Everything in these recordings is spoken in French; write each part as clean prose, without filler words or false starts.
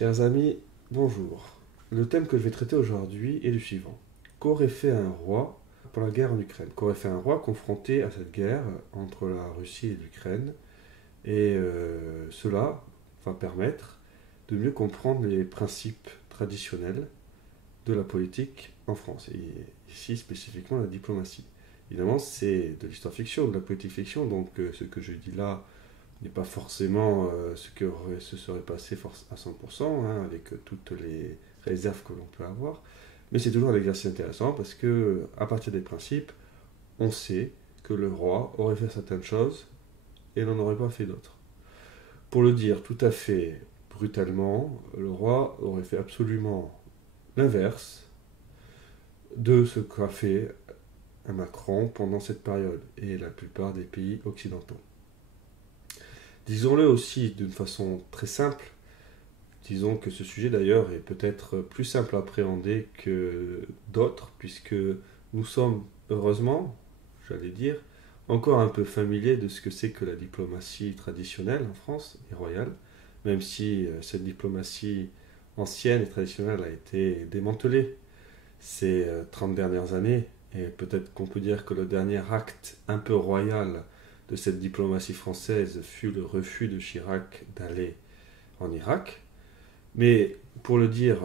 Chers amis, bonjour. Le thème que je vais traiter aujourd'hui est le suivant. Qu'aurait fait un roi pour la guerre en Ukraine? Qu'aurait fait un roi confronté à cette guerre entre la Russie et l'Ukraine? Et cela va permettre de mieux comprendre les principes traditionnels de la politique en France, et ici spécifiquement la diplomatie. Évidemment, c'est de l'histoire-fiction, de la politique-fiction, donc ce que je dis là n'est pas forcément ce que se serait passé à 100%, hein, avec toutes les réserves que l'on peut avoir. Mais c'est toujours un exercice intéressant parce que, à partir des principes, on sait que le roi aurait fait certaines choses et n'en aurait pas fait d'autres. Pour le dire tout à fait brutalement, le roi aurait fait absolument l'inverse de ce qu'a fait un Macron pendant cette période et la plupart des pays occidentaux. Disons-le aussi d'une façon très simple. Disons que ce sujet d'ailleurs est peut-être plus simple à appréhender que d'autres, puisque nous sommes, heureusement, j'allais dire, encore un peu familiers de ce que c'est que la diplomatie traditionnelle en France et royale, même si cette diplomatie ancienne et traditionnelle a été démantelée ces 30 dernières années, et peut-être qu'on peut dire que le dernier acte un peu royal de cette diplomatie française fut le refus de Chirac d'aller en Irak. Mais pour le dire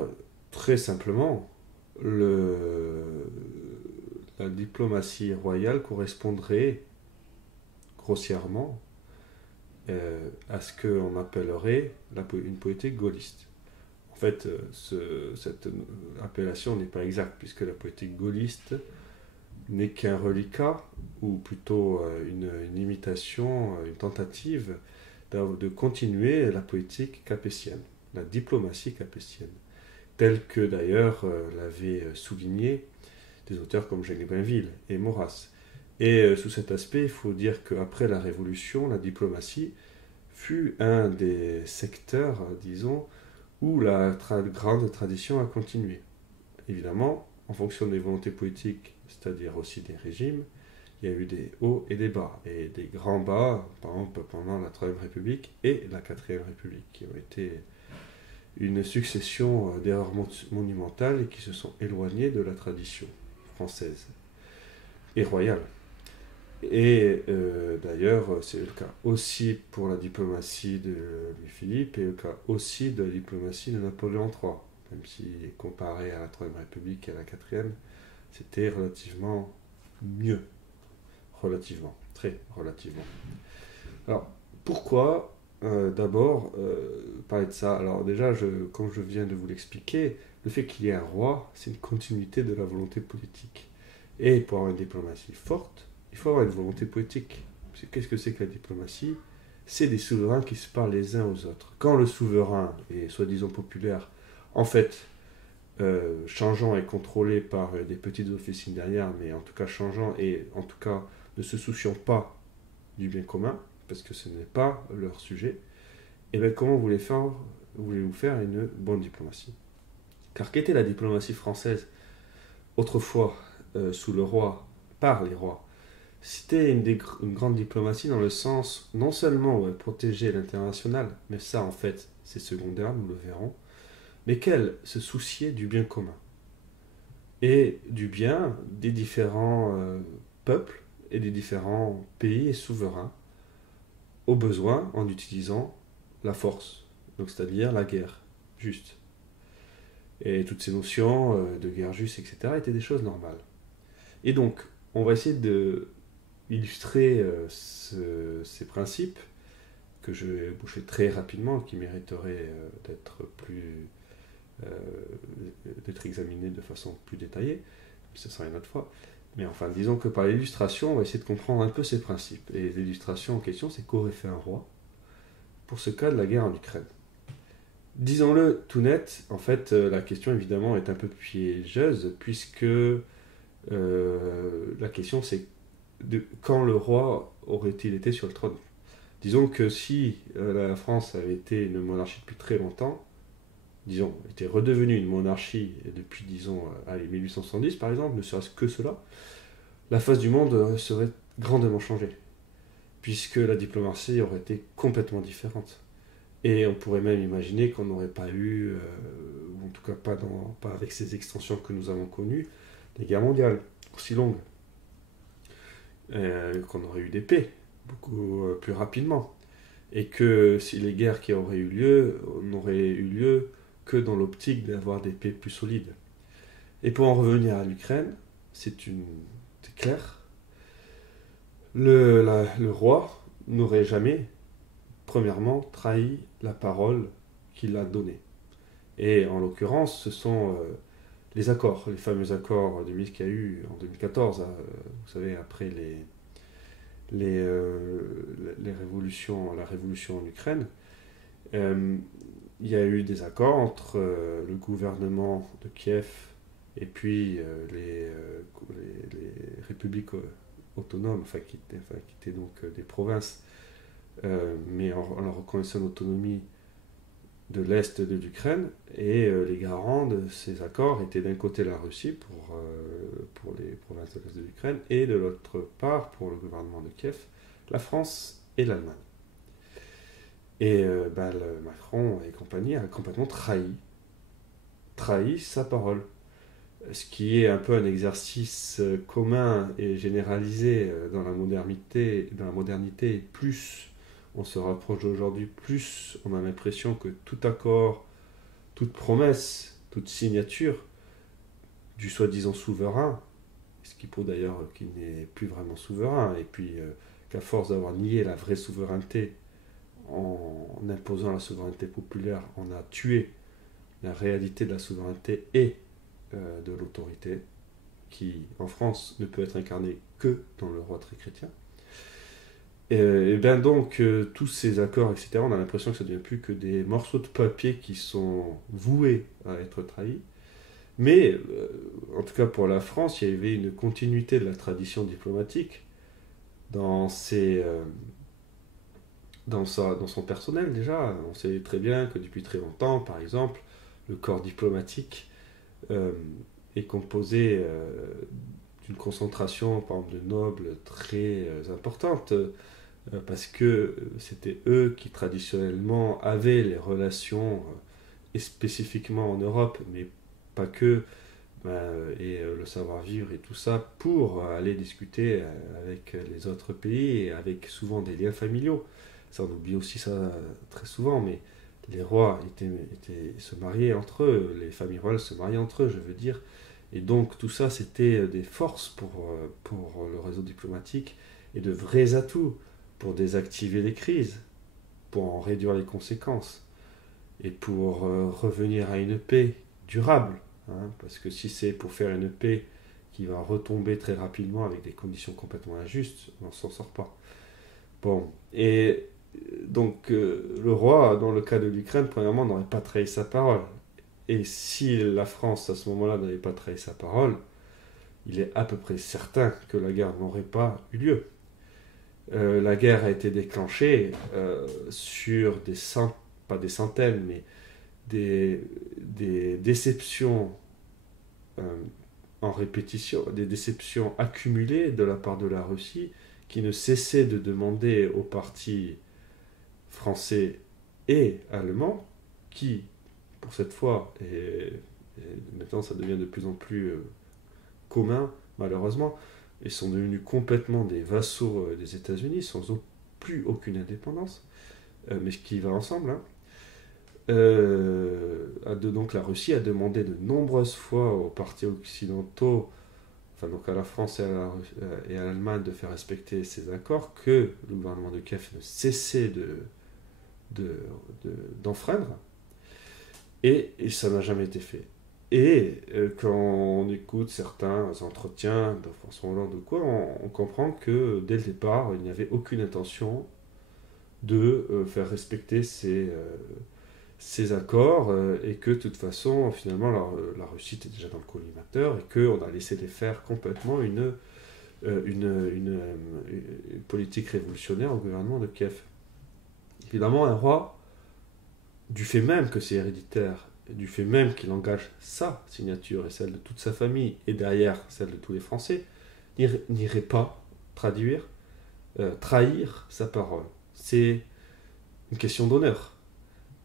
très simplement, la diplomatie royale correspondrait grossièrement à ce qu'on appellerait une politique gaulliste. En fait, cette appellation n'est pas exacte, puisque la politique gaulliste n'est qu'un reliquat, ou plutôt une imitation, une tentative de continuer la politique capétienne, la diplomatie capétienne, telle que d'ailleurs l'avaient souligné des auteurs comme Jacques Bainville et Maurras. Et sous cet aspect, il faut dire qu'après la Révolution, la diplomatie fut un des secteurs, disons, où la grande tradition a continué. Évidemment, en fonction des volontés politiques, c'est-à-dire aussi des régimes, il y a eu des hauts et des bas, et des grands bas, par exemple pendant la Troisième République et la Quatrième République, qui ont été une succession d'erreurs monumentales et qui se sont éloignées de la tradition française et royale. Et d'ailleurs, c'est le cas aussi pour la diplomatie de Louis-Philippe et le cas aussi de la diplomatie de Napoléon III, même si comparé à la Troisième République et à la Quatrième, c'était relativement mieux. Relativement, très relativement. Alors, pourquoi d'abord parler de ça? Alors déjà, comme je viens de vous l'expliquer, le fait qu'il y ait un roi, c'est une continuité de la volonté politique. Et pour avoir une diplomatie forte, il faut avoir une volonté politique. Qu'est-ce que c'est que la diplomatie? C'est des souverains qui se parlent les uns aux autres. Quand le souverain est soi-disant populaire, en fait, changeant et contrôlé par des petites officines derrière, mais en tout cas changeant et en tout cas ne se souciant pas du bien commun, parce que ce n'est pas leur sujet, et bien comment voulez-vous faire une bonne diplomatie? Car qu'était la diplomatie française autrefois sous le roi, par les rois? C'était une grande diplomatie dans le sens non seulement protéger l'international, mais ça en fait c'est secondaire, nous le verrons, mais qu'elle se souciait du bien commun et du bien des différents peuples et des différents pays et souverains, au besoin en utilisant la force, donc c'est-à-dire la guerre juste. Et toutes ces notions de guerre juste, etc., étaient des choses normales. Et donc, on va essayer de illustrer ces principes que je vais boucher très rapidement, qui mériteraient euh, d'être examinés de façon plus détaillée, mais ce sera une autre fois. Mais enfin, disons que par l'illustration, on va essayer de comprendre un peu ces principes. Et l'illustration en question, c'est qu'aurait fait un roi pour ce cas de la guerre en Ukraine. Disons-le tout net, en fait, la question évidemment est un peu piégeuse, puisque la question c'est quand le roi aurait-il été sur le trône. Disons que si la France avait été une monarchie depuis très longtemps, disons, était redevenue une monarchie depuis, disons, allez, 1870 par exemple, ne serait-ce que cela, la face du monde serait grandement changée, puisque la diplomatie aurait été complètement différente. Et on pourrait même imaginer qu'on n'aurait pas eu, ou en tout cas pas avec ces extensions que nous avons connues, des guerres mondiales aussi longues, qu'on aurait eu des paix beaucoup plus rapidement. Et que si les guerres qui auraient eu lieu n'auraient eu lieu que dans l'optique d'avoir des paix plus solides. Et pour en revenir à l'Ukraine, c'est clair, le roi n'aurait jamais, premièrement, trahi la parole qu'il a donnée. Et en l'occurrence, ce sont les accords, les fameux accords de Minsk qu'il y a eu en 2014, vous savez, après les révolutions, la révolution en Ukraine. Il y a eu des accords entre le gouvernement de Kiev et puis les républiques autonomes, qui étaient donc des provinces, mais en leur reconnaissant l'autonomie de l'Est de l'Ukraine, et les garants de ces accords étaient d'un côté la Russie pour les provinces de l'Est de l'Ukraine, et de l'autre part, pour le gouvernement de Kiev, la France et l'Allemagne. Et Macron et compagnie a complètement trahi sa parole. Ce qui est un peu un exercice commun et généralisé dans la modernité, plus on se rapproche d'aujourd'hui, plus on a l'impression que tout accord, toute promesse, toute signature du soi-disant souverain, ce qui prouve d'ailleurs qu'il n'est plus vraiment souverain, et puis qu'à force d'avoir nié la vraie souveraineté en imposant la souveraineté populaire, on a tué la réalité de la souveraineté et de l'autorité, qui en France ne peut être incarnée que dans le roi très chrétien. Et bien donc, tous ces accords, etc., on a l'impression que ça ne devient plus que des morceaux de papier qui sont voués à être trahis. Mais, en tout cas pour la France, il y avait une continuité de la tradition diplomatique dans son personnel déjà. On sait très bien que depuis très longtemps, par exemple, le corps diplomatique est composé d'une concentration, par exemple, de nobles très importante, parce que c'était eux qui traditionnellement avaient les relations, et spécifiquement en Europe, mais pas que, et le savoir-vivre et tout ça, pour aller discuter avec les autres pays, et avec souvent des liens familiaux. Ça, on oublie aussi ça très souvent, mais les rois se mariaient entre eux, les familles royales se mariaient entre eux, je veux dire. Et donc tout ça, c'était des forces pour le réseau diplomatique, et de vrais atouts pour désactiver les crises, pour en réduire les conséquences, et pour revenir à une paix durable. Parce que si c'est pour faire une paix qui va retomber très rapidement avec des conditions complètement injustes, on ne s'en sort pas. Bon, et donc le roi, dans le cas de l'Ukraine, premièrement, n'aurait pas trahi sa parole. Et si la France, à ce moment-là, n'avait pas trahi sa parole, il est à peu près certain que la guerre n'aurait pas eu lieu. La guerre a été déclenchée sur pas des centaines, mais des déceptions en répétition, des déceptions accumulées de la part de la Russie, qui ne cessait de demander aux partis français et allemands, qui, pour cette fois, et maintenant ça devient de plus en plus commun, malheureusement, et sont devenus complètement des vassaux des États-Unis, sans plus aucune indépendance, mais ce qui va ensemble. Donc la Russie a demandé de nombreuses fois aux partis occidentaux, enfin donc à la France et à l'Allemagne, de faire respecter ces accords, que le gouvernement de Kiev ne cessait d'enfreindre, et ça n'a jamais été fait. Et quand on écoute certains entretiens de François Hollande ou quoi, on comprend que dès le départ, il n'y avait aucune intention de faire respecter ces accords, et que de toute façon, finalement, la Russie était déjà dans le collimateur, et qu'on a laissé faire complètement une politique révolutionnaire au gouvernement de Kiev. Évidemment, un roi, du fait même que c'est héréditaire, du fait même qu'il engage sa signature et celle de toute sa famille, et derrière celle de tous les Français, n'irait pas trahir sa parole. C'est une question d'honneur.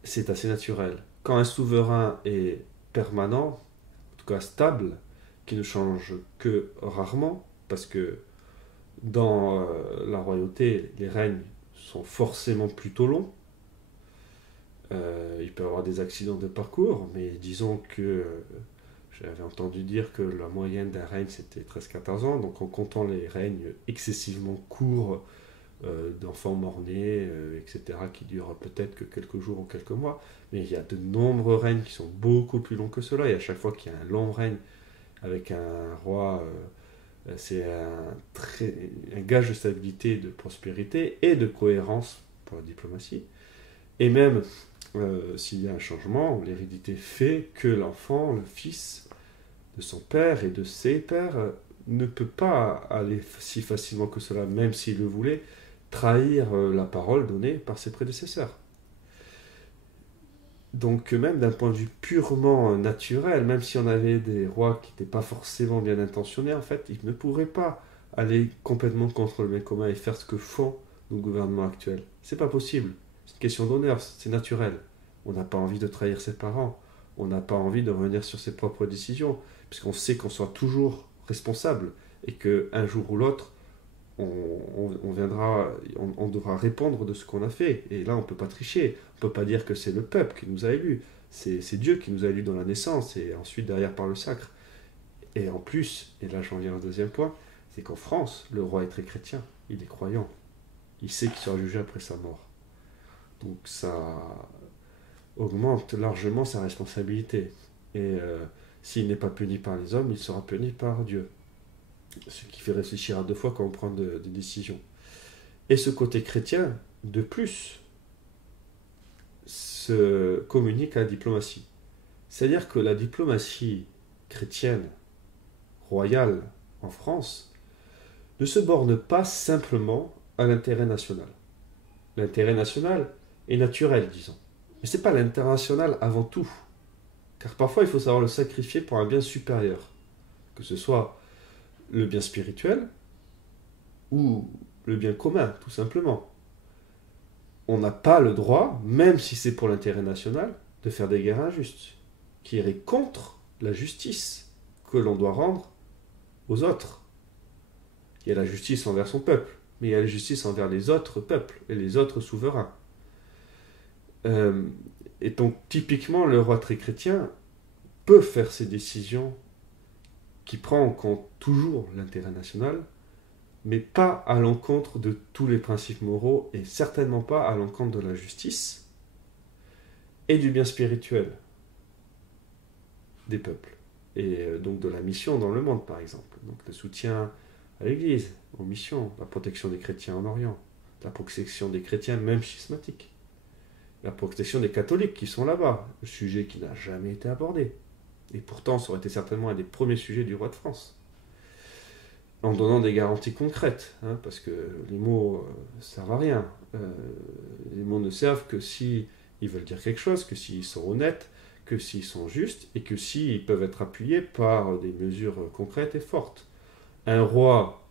c'est assez naturel. Quand un souverain est permanent, en tout cas stable, qui ne change que rarement, parce que dans la royauté, les règnes sont forcément plutôt longs. Il peut y avoir des accidents de parcours, mais disons que j'avais entendu dire que la moyenne d'un règne c'était 13-14 ans, donc en comptant les règnes excessivement courts d'enfants morts-nés, etc., qui durent peut-être que quelques jours ou quelques mois, mais il y a de nombreux règnes qui sont beaucoup plus longs que cela, et à chaque fois qu'il y a un long règne avec un roi, c'est un gage de stabilité, de prospérité et de cohérence pour la diplomatie. Et même s'il y a un changement, l'hérédité fait que l'enfant, le fils de son père et de ses pères, ne peut pas aller si facilement que cela, même s'il le voulait, trahir la parole donnée par ses prédécesseurs. Donc même d'un point de vue purement naturel, même si on avait des rois qui n'étaient pas forcément bien intentionnés, en fait, ils ne pourraient pas aller complètement contre le bien commun et faire ce que font nos gouvernements actuels. C'est pas possible. C'est une question d'honneur, c'est naturel. On n'a pas envie de trahir ses parents, on n'a pas envie de revenir sur ses propres décisions, puisqu'on sait qu'on sera toujours responsable et qu'un jour ou l'autre, on devra répondre de ce qu'on a fait. Et là, on ne peut pas tricher. On ne peut pas dire que c'est le peuple qui nous a élus. C'est Dieu qui nous a élus dans la naissance et ensuite derrière par le sacre. Et en plus, et là j'en viens au deuxième point, c'est qu'en France, le roi est très chrétien. Il est croyant. Il sait qu'il sera jugé après sa mort. Donc ça augmente largement sa responsabilité. Et s'il n'est pas puni par les hommes, il sera puni par Dieu. Ce qui fait réfléchir à deux fois quand on prend des décisions. Et ce côté chrétien, de plus, se communique à la diplomatie. C'est-à-dire que la diplomatie chrétienne, royale, en France, ne se borne pas simplement à l'intérêt national. L'intérêt national est naturel, disons. Mais ce n'est pas l'international avant tout. Car parfois, il faut savoir le sacrifier pour un bien supérieur. Que ce soit le bien spirituel ou le bien commun, tout simplement. On n'a pas le droit, même si c'est pour l'intérêt national, de faire des guerres injustes, qui iraient contre la justice que l'on doit rendre aux autres. Il y a la justice envers son peuple, mais il y a la justice envers les autres peuples et les autres souverains. Et donc, typiquement, le roi très chrétien peut faire ses décisions qui prend en compte toujours l'intérêt national, mais pas à l'encontre de tous les principes moraux et certainement pas à l'encontre de la justice et du bien spirituel des peuples. Et donc de la mission dans le monde, par exemple. Donc le soutien à l'Église, aux missions, la protection des chrétiens en Orient, la protection des chrétiens même schismatiques, la protection des catholiques qui sont là-bas, le sujet qui n'a jamais été abordé. Et pourtant, ça aurait été certainement un des premiers sujets du roi de France. En donnant des garanties concrètes, hein, parce que les mots ne servent à rien. Les mots ne servent que s'ils veulent dire quelque chose, que s'ils sont honnêtes, que s'ils sont justes, et que s'ils peuvent être appuyés par des mesures concrètes et fortes. Un roi,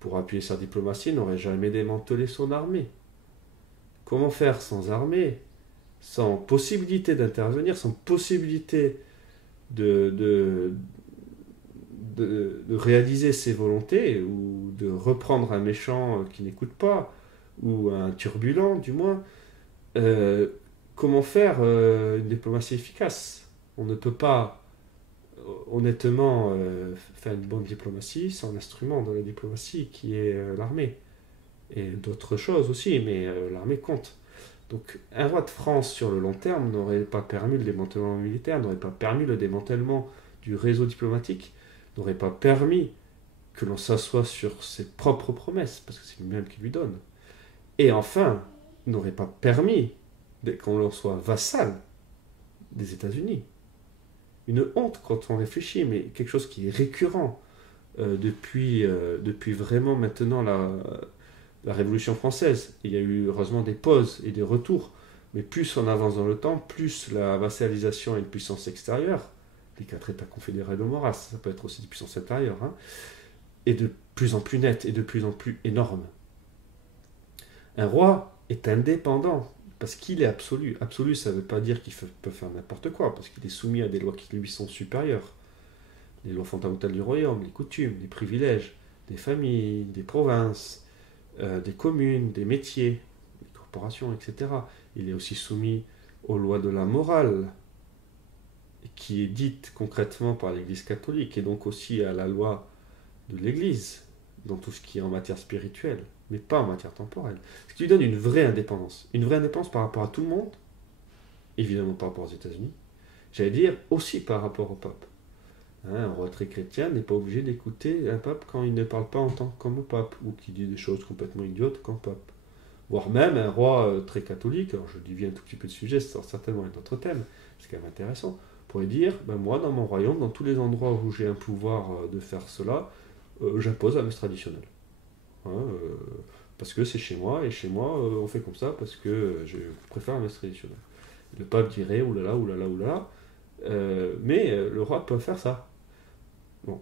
pour appuyer sa diplomatie, n'aurait jamais démantelé son armée. Comment faire sans armée, sans possibilité d'intervenir, sans possibilité de réaliser ses volontés, ou de reprendre un méchant qui n'écoute pas, ou un turbulent du moins, comment faire une diplomatie efficace? On ne peut pas honnêtement faire une bonne diplomatie sans l'instrument de la diplomatie qui est l'armée. Et d'autres choses aussi, mais l'armée compte. Donc un roi de France sur le long terme n'aurait pas permis le démantèlement militaire, n'aurait pas permis le démantèlement du réseau diplomatique, n'aurait pas permis que l'on s'assoie sur ses propres promesses, parce que c'est lui-même qui lui donne. Et enfin, n'aurait pas permis qu'on soit vassal des États-Unis. Une honte quand on réfléchit, mais quelque chose qui est récurrent depuis vraiment maintenant la Révolution française. Il y a eu heureusement des pauses et des retours, mais plus on avance dans le temps, plus la vassalisation est une puissance extérieure. Les 4 États confédérés de Maurras, ça peut être aussi des puissances intérieures, hein, et de plus en plus nette et de plus en plus énorme. Un roi est indépendant parce qu'il est absolu. Absolu, ça ne veut pas dire qu'il peut faire n'importe quoi, parce qu'il est soumis à des lois qui lui sont supérieures. Les lois fondamentales du royaume, les coutumes, les privilèges, des familles, des provinces, des communes, des métiers, des corporations, etc. Il est aussi soumis aux lois de la morale, qui est dite concrètement par l'Église catholique, et donc aussi à la loi de l'Église, dans tout ce qui est en matière spirituelle, mais pas en matière temporelle. Ce qui lui donne une vraie indépendance par rapport à tout le monde, évidemment par rapport aux États-Unis, j'allais dire aussi par rapport au pape. Un roi très chrétien n'est pas obligé d'écouter un pape quand il ne parle pas en tant comme pape, ou qui dit des choses complètement idiotes comme pape. Voire même un roi très catholique, alors je dévie un tout petit peu de sujet, ça sort certainement un autre thème, c'est quand même intéressant, pourrait dire, ben moi dans mon royaume, dans tous les endroits où j'ai un pouvoir de faire cela, j'impose la messe traditionnelle. Hein, parce que c'est chez moi, et chez moi on fait comme ça parce que je préfère la messe traditionnelle. Le pape dirait, oulala, oulala, oulala, mais le roi peut faire ça. Bon.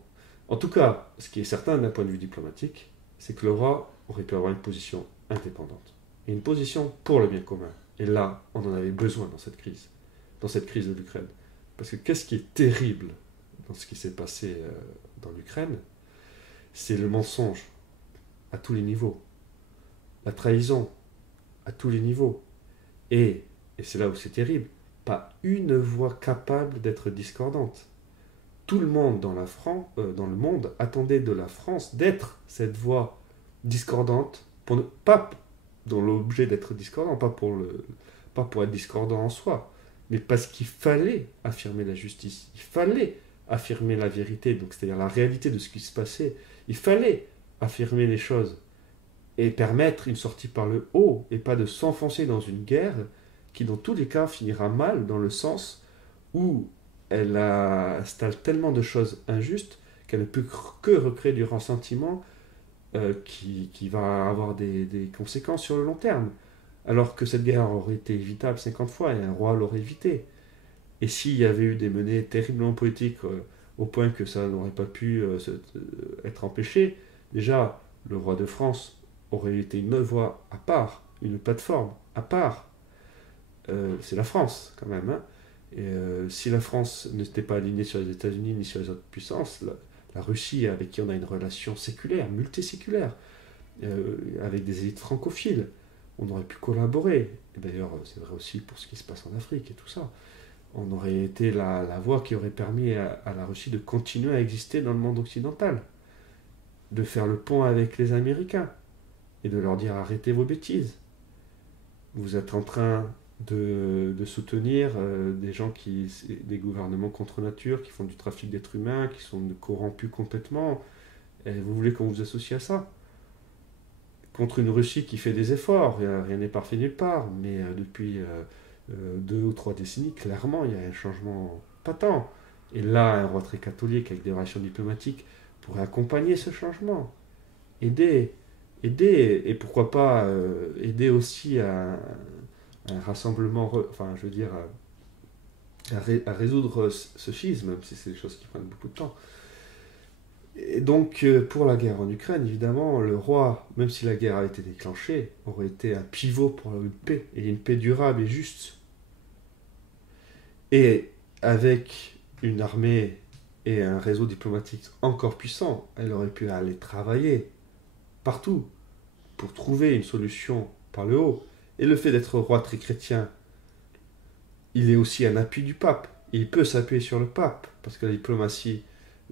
En tout cas, ce qui est certain d'un point de vue diplomatique, c'est que le roi aurait pu avoir une position indépendante. Et une position pour le bien commun. Et là, on en avait besoin dans cette crise de l'Ukraine. Parce que qu'est-ce qui est terrible dans ce qui s'est passé dans l'Ukraine, c'est le mensonge à tous les niveaux, la trahison à tous les niveaux. Et c'est là où c'est terrible, pas une voix capable d'être discordante. Tout le monde dans le monde attendait de la France d'être cette voix discordante, pas dans l'objet d'être discordant, pas pour être discordant en soi, mais parce qu'il fallait affirmer la justice, il fallait affirmer la vérité, donc c'est-à-dire la réalité de ce qui se passait, il fallait affirmer les choses et permettre une sortie par le haut, et pas de s'enfoncer dans une guerre qui dans tous les cas finira mal, dans le sens où elle installe tellement de choses injustes qu'elle ne peut que recréer du ressentiment qui va avoir des conséquences sur le long terme. Alors que cette guerre aurait été évitable 50 fois et un roi l'aurait évité. Et s'il y avait eu des menées terriblement politiques au point que ça n'aurait pas pu être empêché, déjà le roi de France aurait été une voix à part, une plateforme à part. C'est la France quand même. Hein. Et si la France n'était pas alignée sur les États-Unis ni sur les autres puissances, la Russie, avec qui on a une relation séculaire, multiséculaire, avec des élites francophiles, on aurait pu collaborer. Et d'ailleurs, c'est vrai aussi pour ce qui se passe en Afrique et tout ça. On aurait été la voie qui aurait permis à la Russie de continuer à exister dans le monde occidental, de faire le pont avec les Américains et de leur dire arrêtez vos bêtises. Vous êtes en train de soutenir des gouvernements contre nature, qui font du trafic d'êtres humains, qui sont corrompus complètement. Et vous voulez qu'on vous associe à ça? Contre une Russie qui fait des efforts, rien n'est parfait nulle part, mais depuis 2 ou 3 décennies, clairement, il y a un changement patent. Et là, un roi très catholique avec des relations diplomatiques pourrait accompagner ce changement, aider, et pourquoi pas aider aussi à un rassemblement, enfin, je veux dire, à résoudre ce schisme, même si c'est des choses qui prennent beaucoup de temps. Et donc, pour la guerre en Ukraine, évidemment, le roi, même si la guerre a été déclenchée, aurait été un pivot pour une paix, et une paix durable et juste. Et avec une armée et un réseau diplomatique encore puissant, elle aurait pu aller travailler partout pour trouver une solution par le haut. Et le fait d'être roi très chrétien, il est aussi un appui du pape. Il peut s'appuyer sur le pape, parce que la diplomatie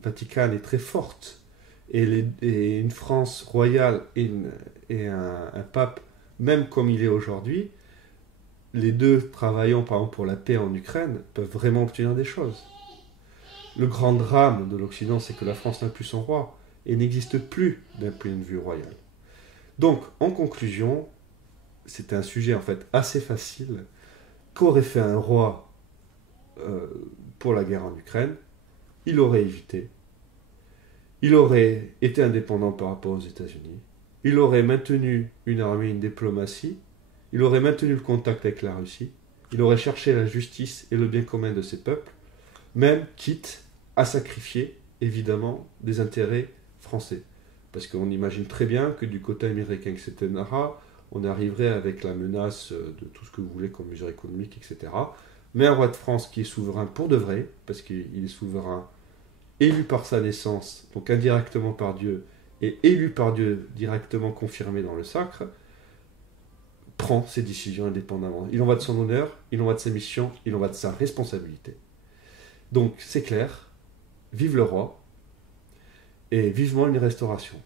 vaticane est très forte. Et une France royale et un pape, même comme il est aujourd'hui, les deux travaillant par exemple pour la paix en Ukraine, peuvent vraiment obtenir des choses. Le grand drame de l'Occident, c'est que la France n'a plus son roi et n'existe plus d'un point de vue royal. Donc, en conclusion, c'était un sujet en fait assez facile. Qu'aurait fait un roi pour la guerre en Ukraine? Il aurait évité. Il aurait été indépendant par rapport aux États-Unis. Il aurait maintenu une armée, une diplomatie. Il aurait maintenu le contact avec la Russie. Il aurait cherché la justice et le bien commun de ses peuples, même quitte à sacrifier, évidemment, des intérêts français. Parce qu'on imagine très bien que du côté américain, etc., on arriverait avec la menace de tout ce que vous voulez comme mesure économique, etc. Mais un roi de France qui est souverain pour de vrai, parce qu'il est souverain élu par sa naissance, donc indirectement par Dieu, et élu par Dieu, directement confirmé dans le sacre, prend ses décisions indépendamment. Il en va de son honneur, il en va de sa mission, il en va de sa responsabilité. Donc c'est clair, vive le roi, et vivement une restauration.